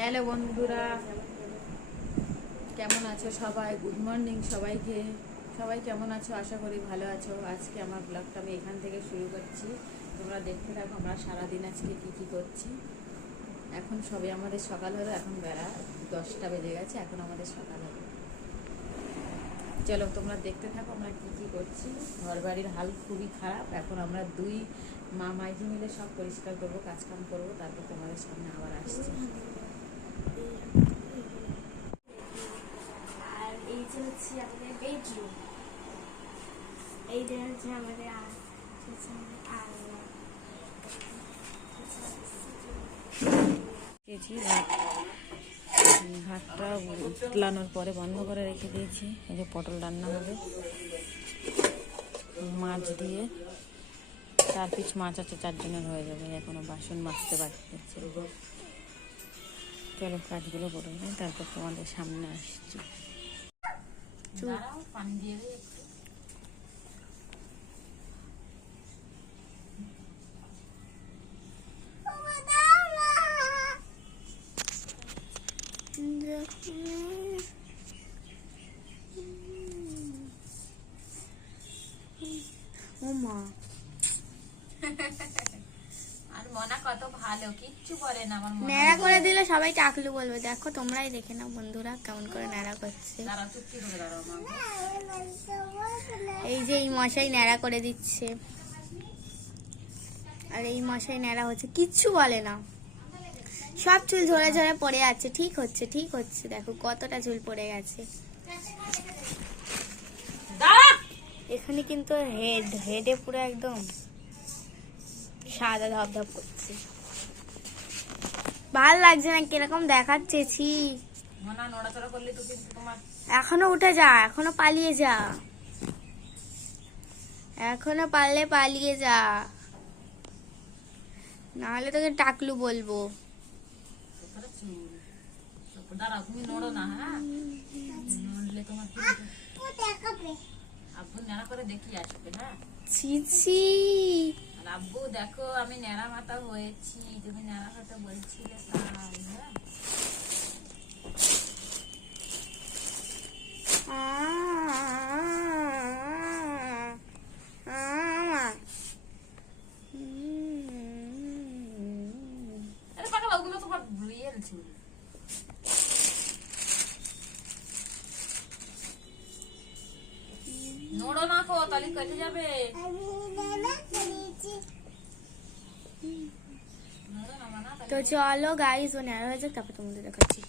Hello বন্ধুরা, কেমন আছো সবাই? গুড মর্নিং সবাইকে। সবাই কেমন আছো? আশা করি ভালো আছো। আজকে আমার ব্লগটা আমি এখান থেকে শুরু করছি। তোমরা দেখতে থাকো আমরা সারাদিন আজকে কি করছি। এখন সবে আমাদের সকাল হলো, এখন বেলা 10টা বেজে গেছে, এখন আমাদের সকাল হলো। চলো তোমরা দেখতে থাকো আমরা কি করছি। ঘর বাড়ির হাল খুবই খারাপ। এখন আমরা দুই মা মাইজি মিলে সব পরিষ্কার করবো, কাজকাম করবো, তারপর তোমাদের সামনে আবার আসছি। আর এই যে হচ্ছে আমাদের বেডরুম, এই যে হচ্ছে আমাদের ভাতটা উতলানোর পরে বন্ধ করে রেখে দিয়েছি। এই যে পটল রান্না হবে মাছ দিয়ে, 4 পিস মাছ আছে, 4 জনের হয়ে যাবে। এখনো বাসন মাজতে বাকি আছে। চলো কাজগুলো করে নিই, তারপর তোমাদের সামনে আসছি। পানি দিয়ে দিই একটু। ও মা, আর মনা কত ভালো, কিচ্ছু বলে না আমার মনা। ন্যাড়া করে দিলে সবাই টাকলু বলবে। দেখো তোমরাই দেখে নাও বন্ধুরা কেমন করে ন্যাড়া করছে। দাঁড়াও, চুপটি করে দাঁড়াও মা। এই যে এই মশাই ন্যাড়া করে দিচ্ছে, আর এই মশাই ন্যাড়া হচ্ছে, কিচ্ছু বলে না। সব চুল ঝরে ঝরে পড়ে আছে। ঠিক হচ্ছে, ঠিক হচ্ছে। দেখো কতটা চুল পড়ে গেছে। এখানে কিন্তু হেডে পুরো একদম সাদা ধপধপ করছে। ভাল লাগছে না, কিরকম দেখাচ্ছে। ছি, মনা নড়াচড়া করলে তো কিন্তু তোমার এখনো উঠে যা, এখনো পালিয়ে যা, এখনো পারলে পালিয়ে যা, নাহলে তোকে টাকলু বলবো। দাঁড়াও, তুমি নড়ো না। হ্যাঁ, নড়লে তোমার আব্বু নেড়া করে দেখি আসবে। হ্যাঁ, ছি ছি, আর আব্বু দেখো আমি নেড়া মাথা হয়েছি, তুমি নেড়া মাথা বলছিলে তাই। হ্যাঁ, আরে পাগল, ওগুলো তোমার রিয়েল চুল। নড়ো না খো, তাহলে কেটে যাবে। তো চলো গাইস, ও ন্যাড়া হয়ে যাক, তারপর তোমাদের দেখাচ্ছি।